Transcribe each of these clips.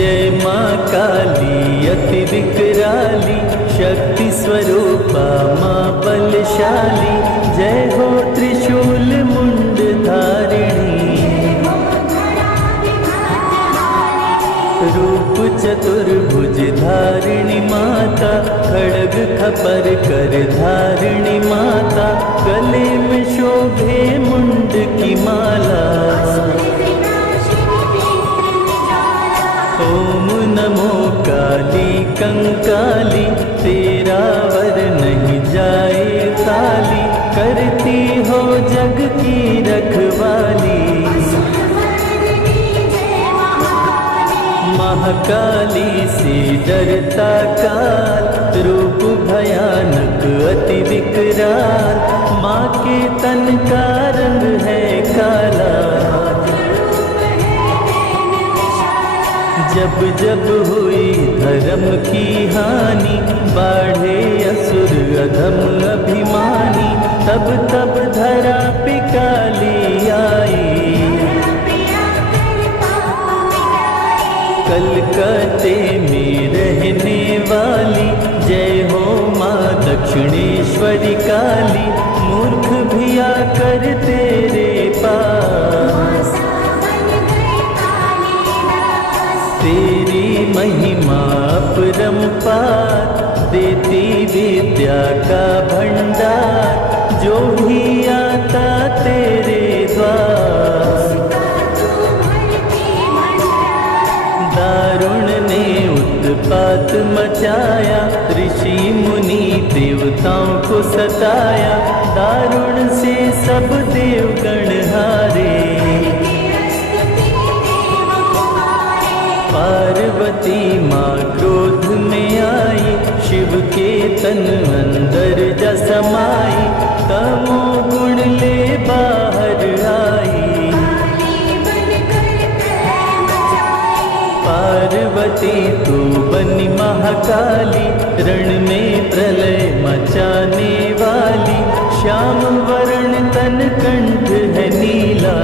जय माँ काली अति विकराली, शक्ति स्वरूपा माँ बलशाली। जय हो त्रिशूल मुंड धारिणी, रूप चतुर्भुज धारिणी माता। खड्ग खपर कर धारिणी माता, गले में शोभे मुंड की माला। ओम नमो काली कंकाली, तेरा वर नहीं जाए काली। करती हो जग की रखवाली, महाकाली से डरता काल। रूप भयानक अति विकराल, माँ के तन का रंग है काला। जब जब हुई धर्म की हानि, बाढ़े असुर अधम अभिमानी। तब तब धरा पे काली आई, कलकत्ते में रहने वाली। जय हो माँ दक्षिणेश्वरी काली, मूर्ख भी आकर तेरे पास। तेरी महिमा अपरंपार, देती विद्या का भंडार। जो भी आता तेरे द्वार, दारुण ने उत्पात मचाया। ऋषि मुनि देवताओं को सताया, दारुण से सब देवगण हारे। पार्वती माँ क्रोध में आई, शिव के तन अंदर जा समाई। तमो गुण ले बाहर आई, पार्वती तू बनी महाकाली। रण में प्रलय मचाने वाली, श्याम वर्ण तन कंठ है नीला।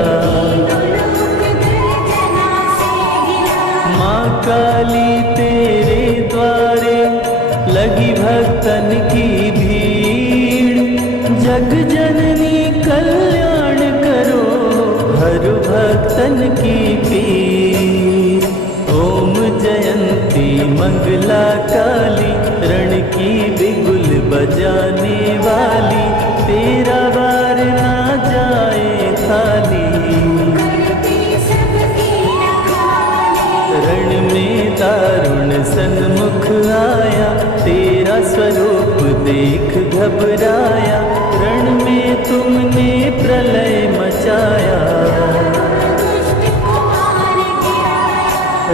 माँ काली तेरे द्वारे लगी भक्तन की भीड़। जग जननी कल्याण करो, हर भक्तन की पीड़। ओम जयंती मंगला काली, रण की बिगुल बजाने वाली। तेरा वार ना जाए खाली, रण में दारुण सन्मुख आया। तेरा स्वरूप देख घबराया, रण में तुमने प्रलय मचाया।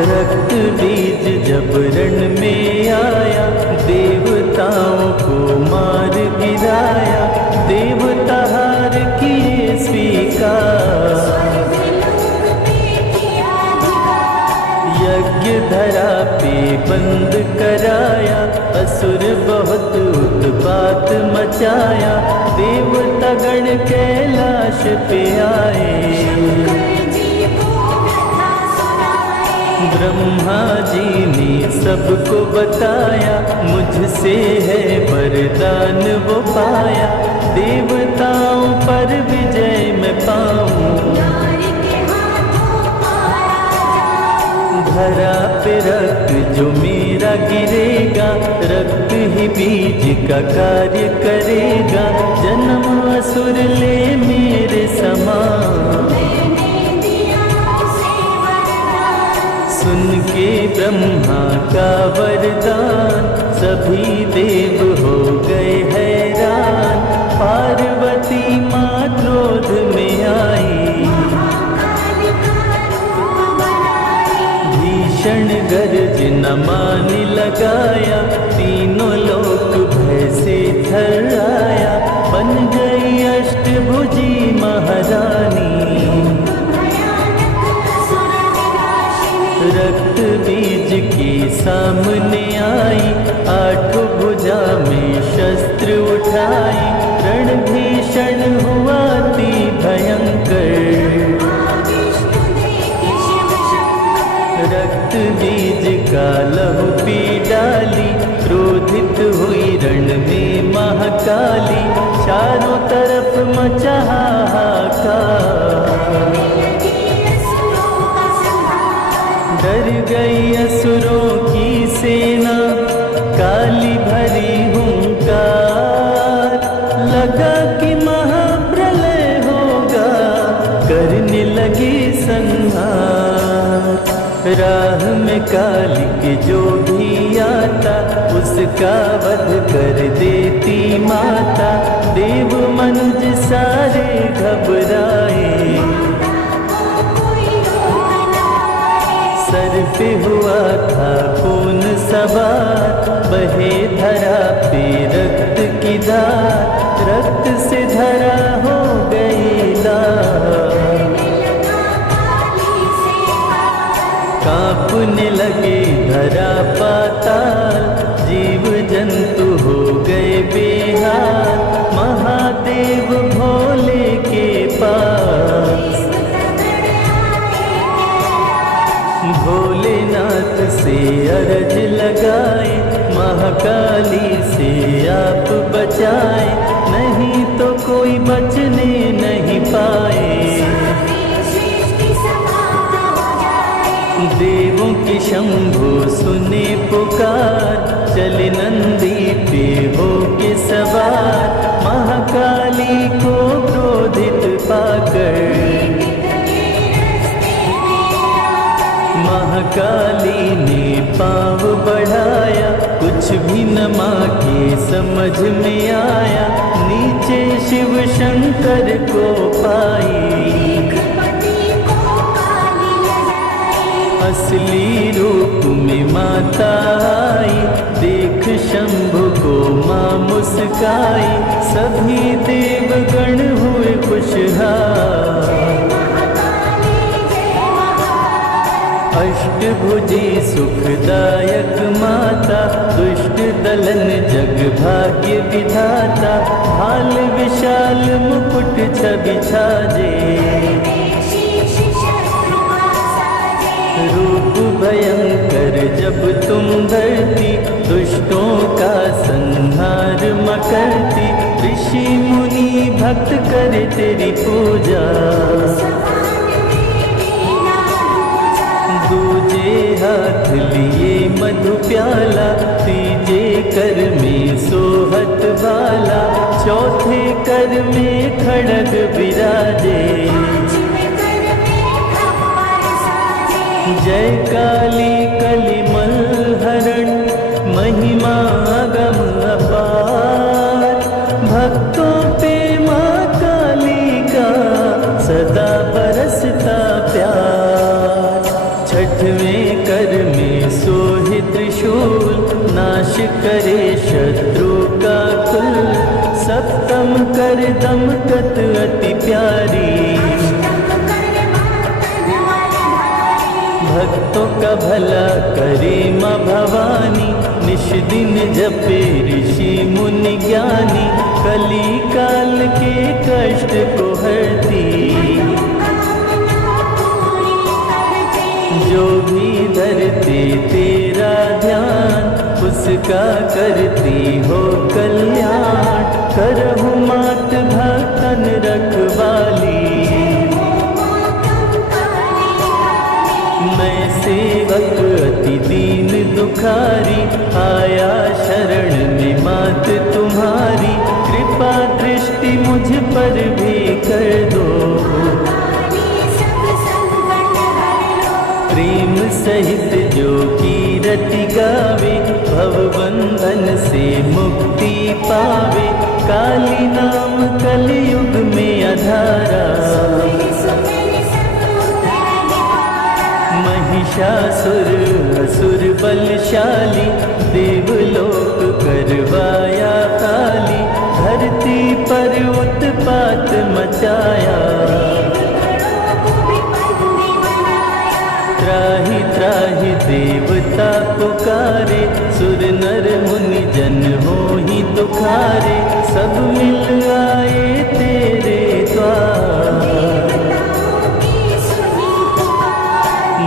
रक्त बीज जब रण में आया, देवताओं को मार गिराया। देवता हार किए स्वीकार, यज्ञ धरा पे बंद कराया। असुर बहुत उत्पात मचाया, देवता गण कैलाश पे आए। ब्रह्मा जी ने सबको बताया, मुझसे है वरदान वो पाया। देवताओं पर विजय मैं पाऊं, धरा पे रक्त जो मेरा गिरेगा। रक्त ही बीज का कार्य करेगा, जन्म असुर ले मेरे समान। सुन के ब्रह्मा का वरदान, सभी देव हो गए हैरान। पार्वती माँ क्रोध में आई, भीषण गर्जना मान लगाया। तीनों लोक भय से थर्राया, बन गई अष्टभुजी महारानी। रक्त बीज के सामने आई, आठों भुजा में शस्त्र उठाई। रण भीषण हुआ अति भयंकर, रक्त अमृत बीज का लहू पी डाली, क्रोधित हुई रण में महाकाली, चारों तरफ मचा हाहाकार। डर गई असुरों की सेना, काली भरी हुंकार, लगा कि महाप्रलय होगा, करने लगी संहार। राह में काली के जो भी आता, उसका वध कर देती माता। देव मनुज सारे घबराए, सर पे हुआ था खून सवार, बहे धरा पे रक्त की धार, रक्त से धरा हो गई लाल। कांपने लगे धरा पाताल, जीव जंतु हो गए बेहाल, महादेव भोले के पास। भोलेनाथ से अर्ज लगाए, महाकाली से आप बचाए, नहीं तो कोई बचने नहीं पाए। देवों की शंभु सुने पुकार, चले नंदी पे हो के सवार, महाकाली को क्रोधित पाकर। महाकाली ने पाँव बढ़ाया, कुछ भी न माँ के समझ में आया, नीचे शिव शंकर को पाई। असली रूप में माता आई, देख शंभु को माँ मुस्काई, सभी देवगण हुए खुशहाल। अष्टभुजी सुखदायक माता, दुष्ट दलन जग भाग्य विधाता, भाल विशाल मुकुट छवि छाजे, रूप भयंकर जब तुम धरती, दुष्टों का संहार मकरती, ऋषि मुनि भक्त करे तेरी पूजा। दूजे हाथ लिए मधु प्याला, तीजे कर में सोहत वाला, चौथे कर में खड़ग विराजे। जय काली कलिमल हरण, महिमा अगम अपार, भक्तों पे माँ काली का सदा बरसता प्यार। छठवें कर में सोहे त्रिशूल, नाश करे शत्रु का कुल, सप्तम कर दमकत अति प्यारी, भक्तों का भला करे माँ भवानी, निश दिन जपे ऋषि मुनि ज्ञानी, कली काल के कष्ट को हरती। जो भी धरते तेरा ध्यान, उसका करती हो कल्याण, करहु मात भक्तन रखवाली। मैं सेवक अति दीन दुखारी, आया शरण में मात तुम्हारी, कृपा दृष्टि मुझ पर भी कर दो। प्रेम सहित जो कीरति गावे, भव बंधन से मुक्ति पावे, काली नाम कलयुग में आधारा। महिषासुर असुर बलशाली, देवलोक करवाया काली, धरती पर उत्पात मचाया। त्राहि त्राहि देवता पुकारे, सुर नर मुनि जन हो ही दुखारे, सब मिल आए तेरे द्वार।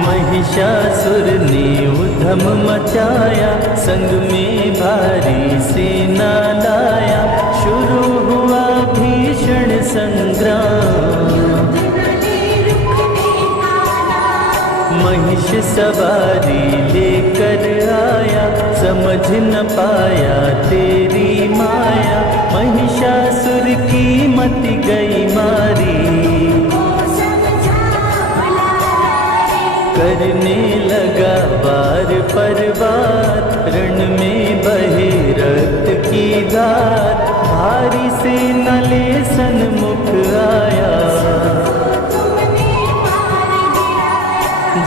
महिषासुर ने उधम मचाया, संग में भारी सेना लाया, शुरू हुआ भीषण संग्राम। महिष सवारी लेकर आया, समझ न पाया तेरी माया, महिषासुर की मति गई मारी। करने लगा वार पर वार, रण में बहे रक्त की धार, भारी सेना ले सन्मुख आया।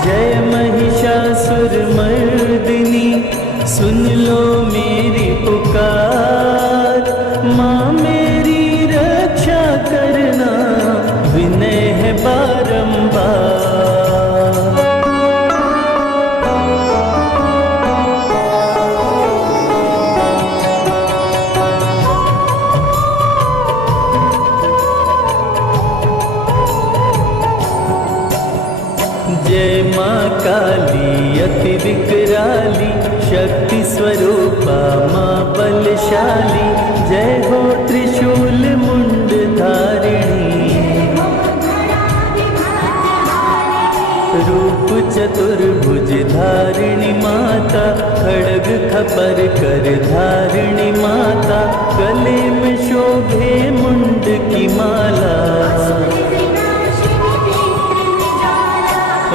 जय महिषासुर मर्दिनी, सुन लो मेरी पुकार, माँ मेरी रक्षा करना, विनय है बारंबार। जय माँ काली अति विकराली, शक्ति स्वरूपा माँ बलशाली, जय हो त्रिशूल मुंड धारिणी। रूप चतुर्भुज धारिणी माता, खड्ग खपर कर धारिणी माता, गले में शोभे मुंड की माला।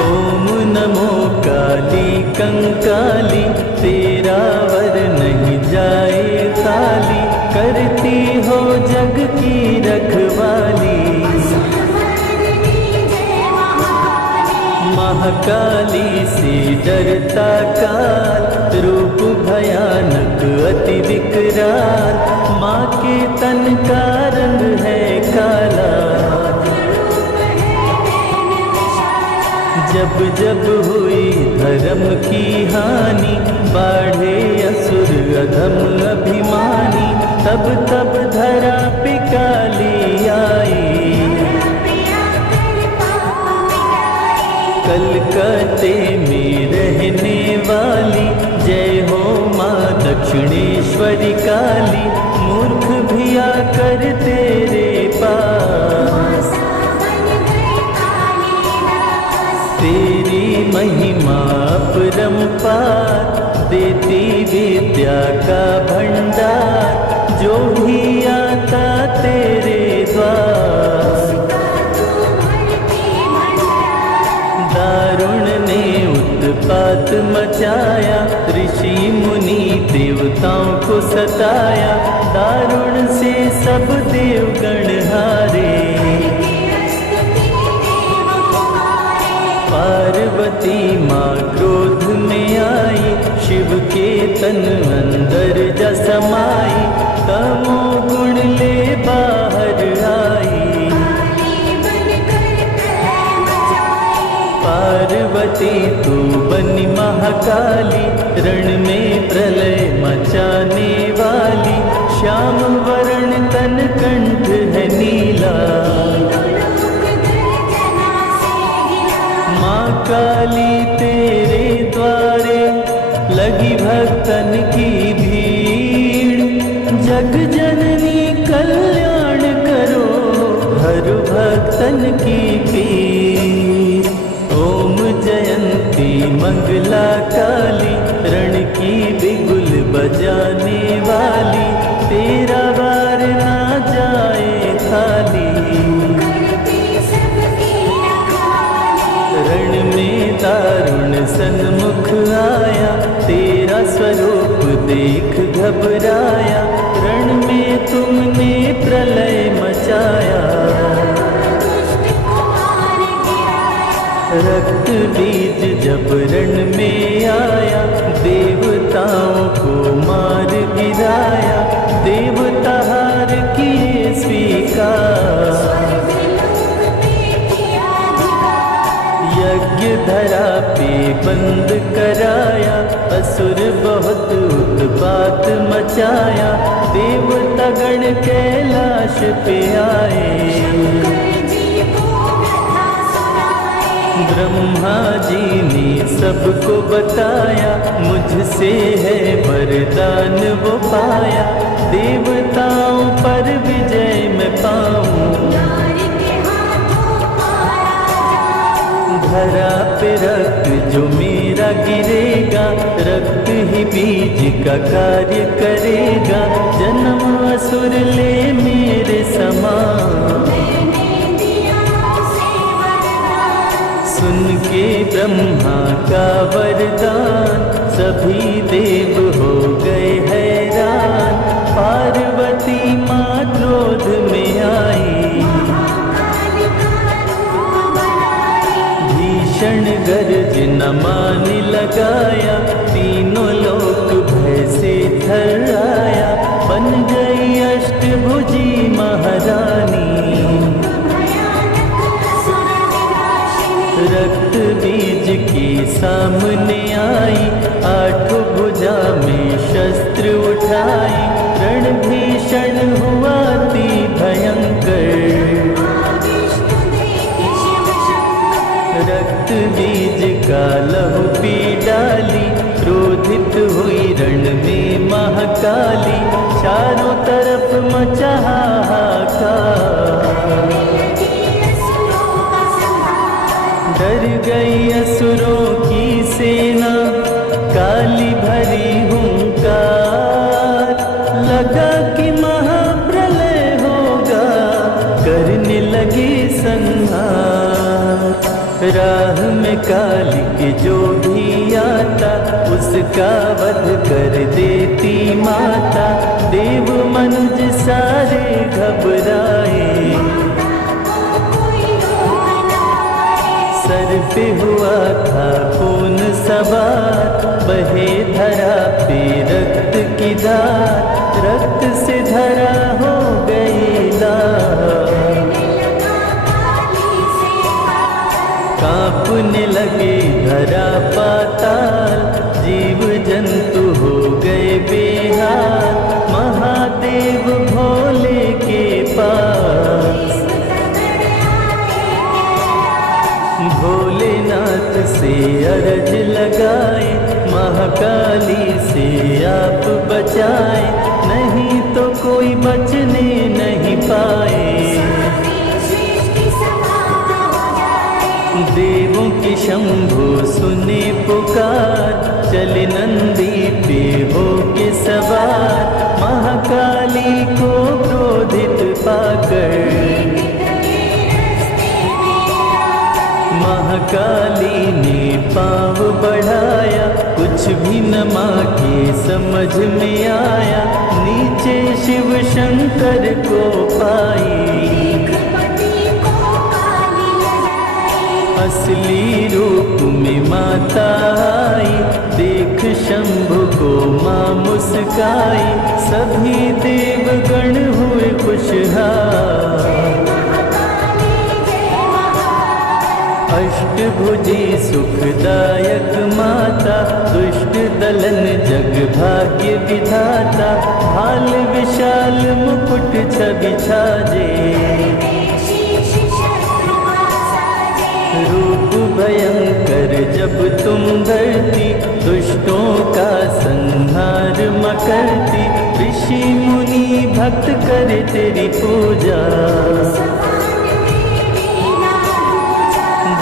ओम नमो काली कंकाली, तेरा वर नहीं जाए खाली, करती हो जग की रखवाली। महाकाली से डरता काल, रूप भयानक अति विकराल, माँ के तन का रंग है काला। जब जब हुई धर्म की हानि, बाढ़े असुर अधम अभिमानी, तब तब धरा पे काली आई। कलकत्ते में रहने वाली, जय हो माँ दक्षिणेश्वरी काली, मूर्ख भी आकर तेरे पास। तेरी महिमा अपरंपार, देती विद्या का भंडार, जो भी आता तेरे द्वार। दारुण ने उत्पात मचाया, ऋषि मुनि देवताओं को सताया, दारुण से सब देवगण हारे। पार्वती माँ क्रोध में आई, शिव के तन अंदर जा समाई, तमो गुण ले बाहर आई। पार्वती तू बनी महाकाली, रण में प्रलय मचाने वाली, श्याम वर्ण तन कंठ है नीला। माँ काली तेरे द्वारे लगी भक्तन की भीड़, जग जननी कल्याण करो, हर भक्तन की पीर। ओम जयंती मंगला काली, रण की बिगुल बजाने वाली, तेरा बार ना जाए खाली। रण में दारुण सन्मुख आया, तेरा स्वरूप देख घबराया, रण में तुमने प्रलय मचाया। रक्त बीज जब रण में आया, देवताओं को मार गिराया, देवता हार किए स्वीकार। यज्ञ धरा पे बंद कराया, असुर बहुत उत्पात मचाया, देवता गण कैलाश पे आए। ब्रह्मा जी ने सबको बताया, मुझसे है वरदान वो पाया, देवताओं पर विजय मैं पाऊं। धरा पे रक्त जो मेरा गिरेगा, रक्त ही बीज का कार्य करेगा, जन्म असुर ले मेरे समान। सुन के ब्रह्मा का वरदान, सभी देव हो गए हैरान, पार्वती माँ क्रोध में आई, भीषण गर्जना मान लगाया, तीनों लोक भय से थर्राया, बन गई अष्टभुजी महारानी। रक्त बीज के सामने आई, आठों भुजा में शस्त्र उठाई, रण भीषण हुआ अति भयंकर। रक्त बीज का लहू पी डाली, क्रोधित हुई रण में महाकाली, चारों तरफ मचा हाहाकार। डर गई असुरों की सेना, काली भरी हुंकार, लगा कि महाप्रलय होगा, करने लगी संहार। राह में काली के जो भी आता, उसका वध कर देती माता, देव मनुज सारे घबराए। सर पे हुआ था खून सवार, बहे धरा पे रक्त की धार, रक्त से धरा हो गई लाल। कांपने लगे धरा पाताल, जीव जंतु हो गए बेहाल, महादेव भोले के पास। भोलेनाथ से अरज लगाए, महाकाली से आप बचाए, नहीं तो कोई बचने नहीं पाए। देवों की शंभु सुने पुकार, चले नंदी पे हो के सवार, महाकाली को क्रोधित पाकर। महाकाली ने पाँव बढ़ाया, कुछ भी न माँ के समझ में आया, नीचे शिव शंकर को पाई। असली रूप में माता आई, देख शंभु को माँ मुस्काई, सभी देवगण हुए खुशहाल। अष्टभुजी सुखदायक माता, दुष्ट दलन जग भाग्य विधाता, भाल विशाल मुकुट छवि छाजे, रूप भयंकर जब तुम धरती, दुष्टों का संहार मकरती, ऋषि मुनि भक्त करे तेरी पूजा।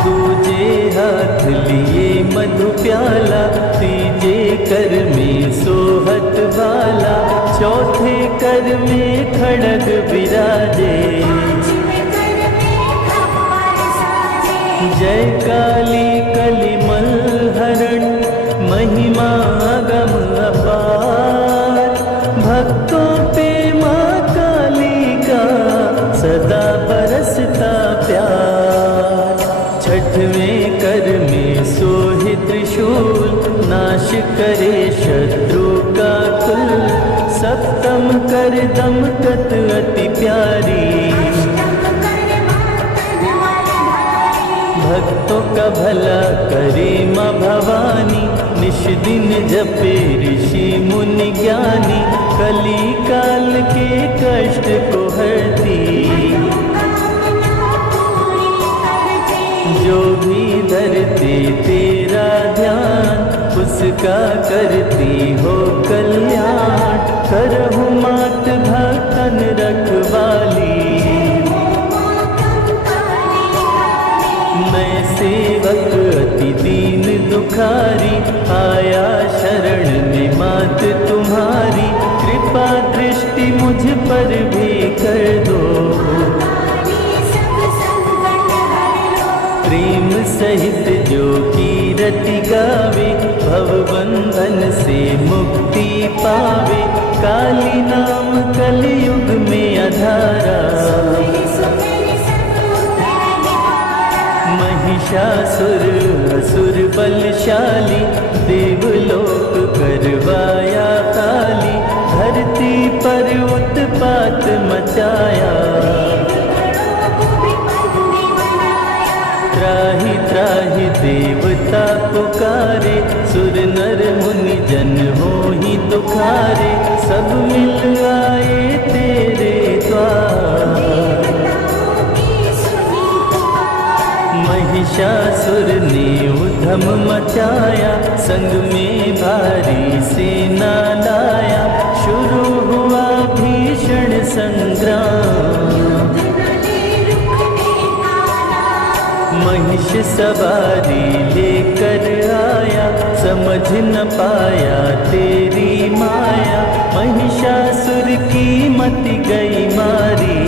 दूजे हाथ लिए मधु प्याला, तीजे कर में सोहत वाला, चौथे कर में खड़ग विराजे। जय काली कलिमल हरण, महिमा गम अपार, भक्तों पे माँ काली का सदा बरसता प्यार। छठवें कर में सोहे त्रिशूल, नाश करे शत्रु का कुल, सप्तम कर दमकत अति प्यारी, भक्तों का भला करे माँ भवानी, निश दिन जपे ऋषि मुनि ज्ञानी, कली काल के कष्ट को हरती। जो भी करते तेरा ध्यान, उसका करती हो कल्याण। करहु मात भक्तन रखवाली, मैं सेवक अति दीन दुखारी, आया शरण में मात तुम्हारी। कृपा दृष्टि मुझ पर भी कर दो, प्रेम सहित जो कीरति गावे, भवबंधन से मुक्ति पावे। काली नाम कलयुग में अधारा, महिषासुर असुर बलशाली, देवलोक करवाया काली। धरती पर उत्पात मचाया, त्राहि त्राहि देवता पुकारे। सुर नर मुनि जन हो ही दुखारे, सब मिल आए तेरे द्वार। महिषासुर ने उधम मचाया, संग में भारी सेना लाया। शुरू हुआ भीषण संग्राम, महिष सवारी लेकर आया। समझ न पाया तेरी माया, महिषासुर की मति गई मारी।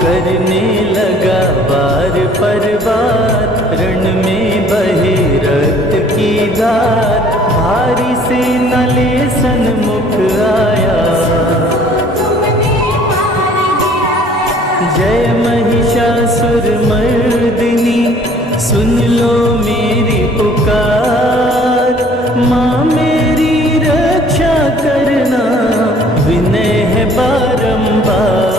करने लगा वार पर वार, रण में बहे रक्त की धार। भारी सेना ले सन्मुख आया, जय महिषासुर मर्दिनी। सुन लो मेरी पुकार, माँ मेरी रक्षा करना, विनय है बारंबार।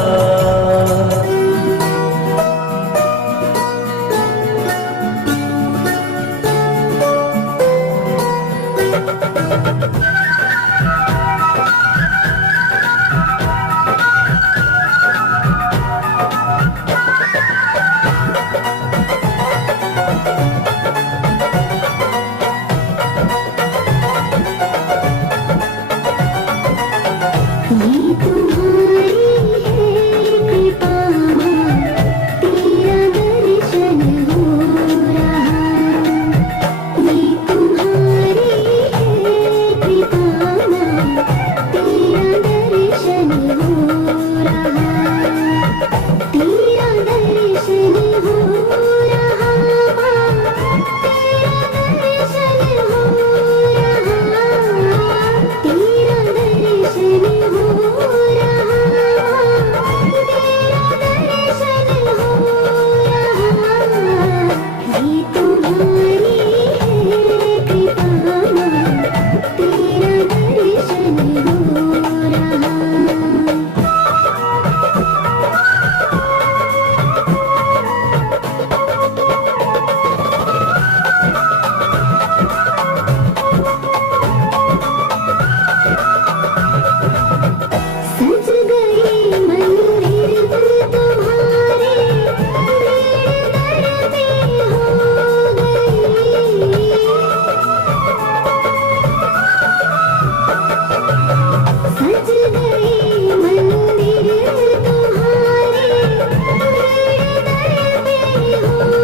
हो